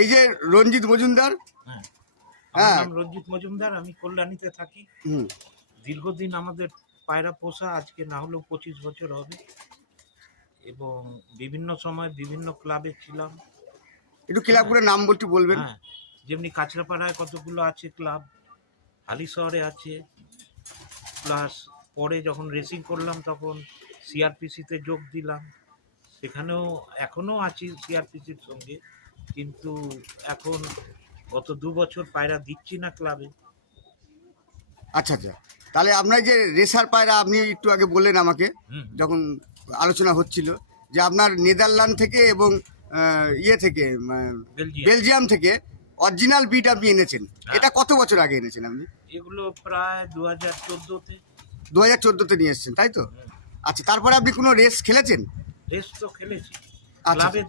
এই যে রঞ্জিত মজুমদার। হ্যাঁ, হ্যাঁ। আমার নাম রঞ্জিত মজুমদার, আমি কল্যাণীতে থাকি। হুম। দীর্ঘদিন আমাদের পায়রা পোষা, আজকে না হলেও 25 বছর হবে, এবং বিভিন্ন সময় বিভিন্ন ক্লাবে ছিলাম। একটু ক্লাবগুলোর নাম একটু বলবেন? হ্যাঁ, যেমনি কাঁচরাপাড়ায় কতগুলো আছে ক্লাব, হালিশহরে আছে, প্লাস পরে যখন রেসিং করলাম তখন সিআরপিসিতে যোগ দিলাম, সেখানেও এখনও আছি সিআরপিসির সঙ্গে, কিন্তু এখন গত 2 বছর পায়রা দিচ্ছি না ক্লাবে। আচ্ছা আচ্ছা, তাহলে আপনার যে রেসার পায়রা আপনি একটু আগে বললেন আমাকে, হুম। যখন আলোচনা হচ্ছিল, যে আপনার নেদারল্যান্ড থেকে এবং ইয়ে থেকে বেলজিয়াম। বেলজিয়াম থেকে অরিজিনাল বিট আপনি এনেছেন। হ্যাঁ। এটা কত বছর আগে এনেছেন আপনি? এগুলো প্রায় 2014-তে। 2014-তে নিয়ে এসেছেন, তাই তো? আচ্ছা, তারপরে আপনি কোনো রেস খেলেছেন? রেস তো খেলেছি আচ্ছা। ক্লাবে।